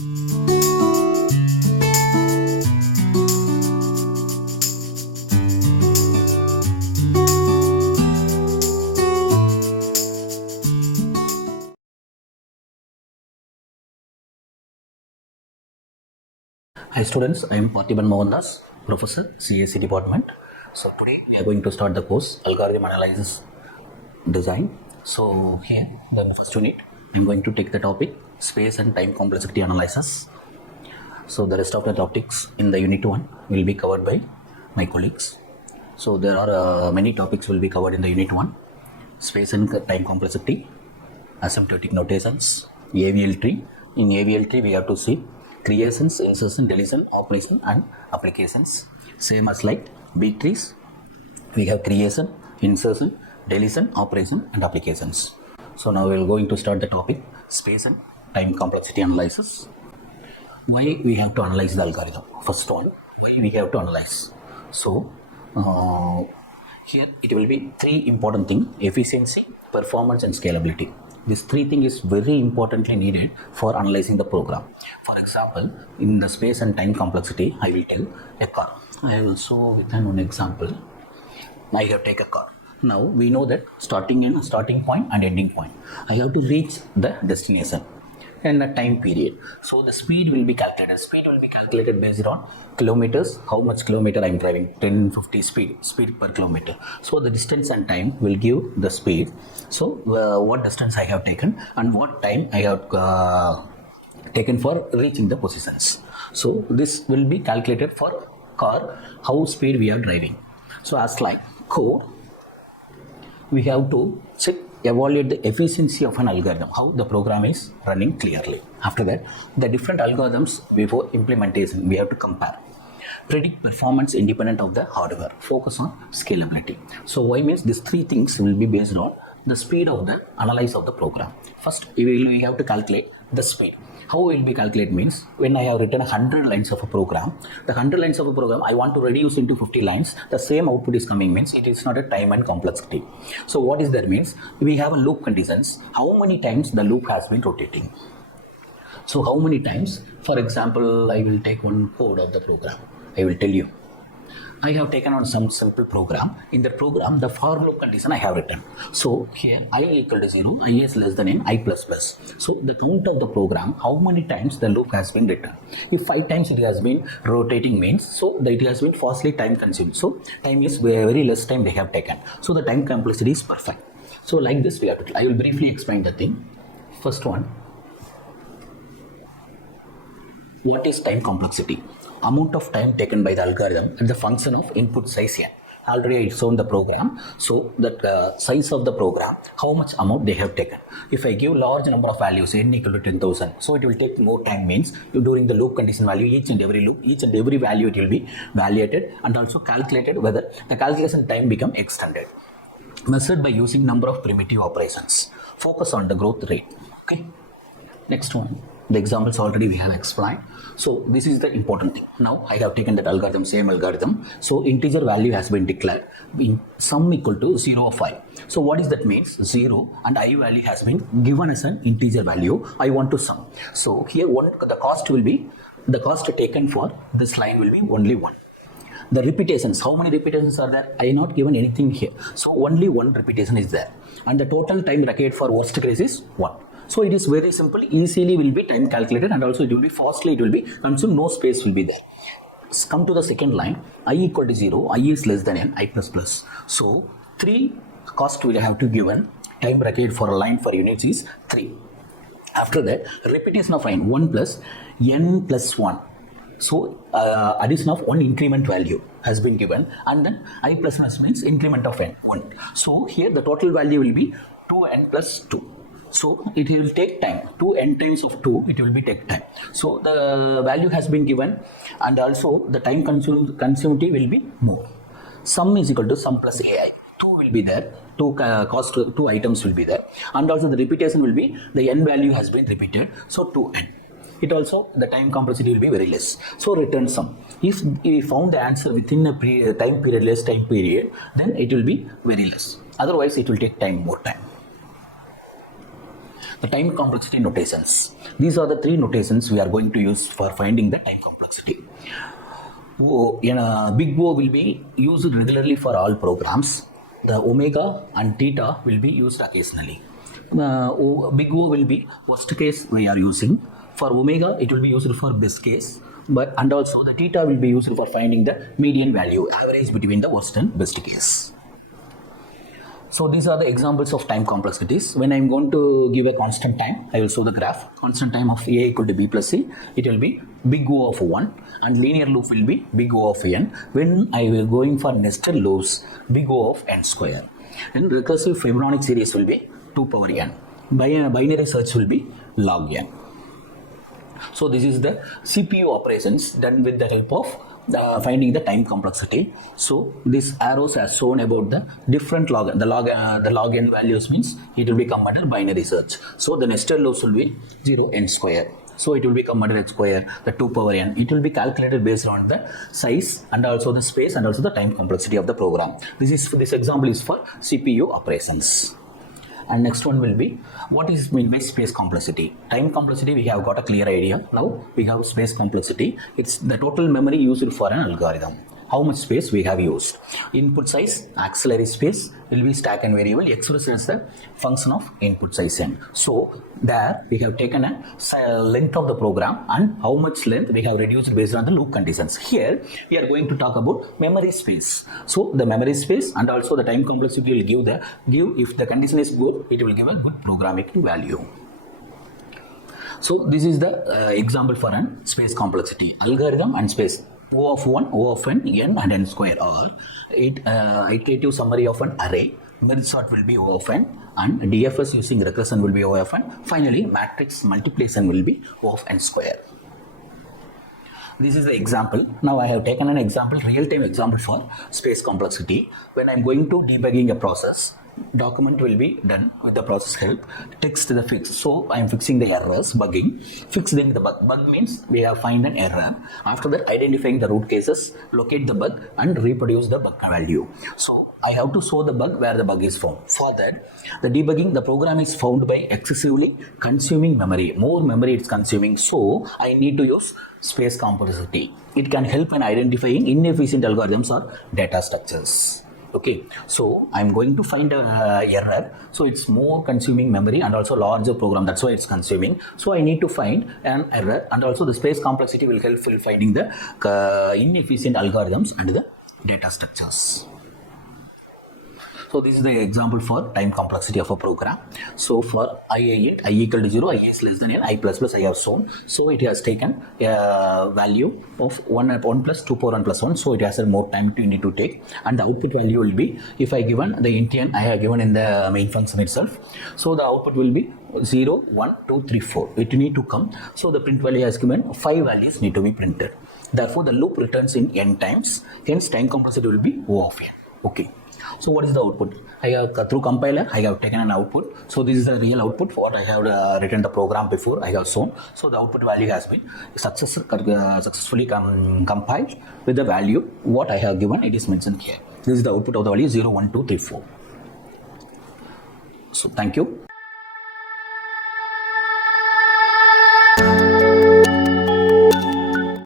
Hi students, I am Parthiban Mohandas, Professor, CAC Department. So today we are going to start the course Algorithm Analysis Design. So here, the first unit, I am going to take the topic Space and Time Complexity Analysis. So the rest of the topics in the unit 1 will be covered by my colleagues. So there are many topics will be covered in the unit 1. Space and Time Complexity, Asymptotic Notations, AVL tree. In AVL tree we have to see creations, insertion, deletion, operation and applications. Same as like B trees, we have creation, insertion, deletion, operation and applications. So now we are going to start the topic space and time complexity analysis. Why we have to analyze the algorithm? First one, why we have to analyze? So here it will be three important things: efficiency, performance and scalability. These three things is very importantly needed for analyzing the program. For example, in the space and time complexity, I will tell a car. I will show with one example. I have take a car. Now we know that starting point and ending point. I have to reach the destination and a time period. So the speed will be calculated. Speed will be calculated based on kilometers, how much kilometer I am driving, 10, 50 speed per kilometer. So the distance and time will give the speed. So what distance I have taken and what time I have taken for reaching the positions. So this will be calculated for car, how speed we are driving. So as like code, we have to check, evaluate the efficiency of an algorithm, how the program is running clearly. After that, the different algorithms before implementation, we have to compare. Predict performance independent of the hardware. Focus on scalability. So why means these three things will be based on the speed of the analysis of the program. First, we have to calculate the speed. How will be calculate means, when I have written 100 lines of a program, the 100 lines of a program I want to reduce into 50 lines, the same output is coming means it is not a time and complexity. So what is that means? We have a loop conditions, how many times the loop has been rotating. So how many times, for example, I will take one code of the program. I will tell you. I have taken on some simple program. In the program, the for loop condition I have written. So here I equal to 0, I is less than n, I plus plus. So the count of the program, how many times the loop has been written. If 5 times it has been rotating means, so that it has been falsely time consumed. So time is very less time they have taken. So the time complexity is perfect. So like this we have to, I will briefly explain the thing. First one, what is time complexity? Amount of time taken by the algorithm at the function of input size n. Already I shown the program. So that size of the program, how much amount they have taken. If I give large number of values, n equal to 10,000, so it will take more time means during the loop condition value, each and every loop, each and every value it will be evaluated and also calculated whether the calculation time become extended. Measured by using number of primitive operations. Focus on the growth rate. Okay. Next one. The examples already we have explained. So this is the important thing. Now I have taken that algorithm, same algorithm. So integer value has been declared in sum equal to 0 or 5. So what is that means? 0 and I value has been given as an integer value. I want to sum. So here the cost taken for this line will be only 1. The repetitions, how many repetitions are there? I not given anything here. So only one repetition is there. And the total time required for worst case is 1. So it is very simple, easily will be time calculated and also it will be fastly, it will be consumed, no space will be there. Let's come to the second line, I equal to 0, I is less than n, I plus plus. So 3 cost will have to given, time required for a line for units is 3. After that, repetition of n, 1 plus n plus 1. So addition of one increment value has been given and then I plus plus means increment of n, 1. So here the total value will be 2n plus 2. So it will take time, 2n times of 2, it will be take time. So the value has been given and also the time consumed will be more. Sum is equal to sum plus ai. 2 will be there, 2 items will be there and also the repetition will be, the n value has been repeated, so 2n. It also, the time complexity will be very less. So return sum. If we found the answer within a less time period, then it will be very less. Otherwise it will take more time. the time complexity notations. These are the three notations we are going to use for finding the time complexity. Big O will be used regularly for all programs. The omega and theta will be used occasionally. Big O will be worst case we are using. For omega, it will be used for best case. And also the theta will be used for finding the median value, average between the worst and best case. So these are the examples of time complexities. When I am going to give a constant time, I will show the graph. Constant time of A equal to B plus C, it will be big O of 1, and linear loop will be big O of n. When I will going for nested loops, big O of n square. And recursive Fibonacci series will be 2 power n. Binary search will be log n. So this is the CPU operations done with the help of finding the time complexity. So these arrows are shown about the different log. The log n values means it will become under binary search. So the nested loops will be 0 n square. So it will become under h square, the 2 power n. It will be calculated based on the size and also the space and also the time complexity of the program. This example is for CPU operations. And next one will be, what is mean by space complexity? Time complexity we have got a clear idea. Now we have space complexity. It's the total memory used for an algorithm. How much space we have used. Input size, auxiliary space will be stack and variable expressed as the function of input size n. So there we have taken a length of the program and how much length we have reduced based on the loop conditions. Here we are going to talk about memory space. So the memory space and also the time complexity will give if the condition is good, it will give a good programming value. So this is the example for an space complexity algorithm and space. O of 1, O of n, n and n square are iterative summary of an array. Merge sort will be O of n, and DFS using recursion will be O of n. Finally, matrix multiplication will be O of n square. This is the example. Now I have taken an example, real-time example for space complexity. When I am going to debugging a process, document will be done with the process help. Text the fix. So I am fixing the errors, bugging. Fixing the bug. Bug means we have find an error. After that, identifying the root cases, locate the bug and reproduce the bug value. So I have to show the bug where the bug is found. For that, the debugging, the program is found by excessively consuming memory. More memory it's consuming. So I need to use space complexity. It can help in identifying inefficient algorithms or data structures. Okay, so I'm going to find a error. So it's more consuming memory and also larger program. That's why it's consuming. So I need to find an error, and also the space complexity will help in finding the inefficient algorithms and the data structures. So this is the example for time complexity of a program. So for IA int, I equal to 0, I is less than n, I plus plus I have shown. So it has taken a value of 1 plus 2 power 1 plus 1. So it has a more time to need to take. And the output value will be, if I given the int n I have given in the main function itself. So the output will be 0, 1, 2, 3, 4. It need to come. So the print value has given 5 values need to be printed. Therefore the loop returns in n times. Hence time complexity will be O of n. Okay. So what is the output? I have through compiler I have taken an output. So this is the real output for what I have written the program before I have shown. So the output value has been successfully compiled with the value what I have given. It is mentioned here. This is the output of the value 0, 1, 2, 3, 4. So thank you.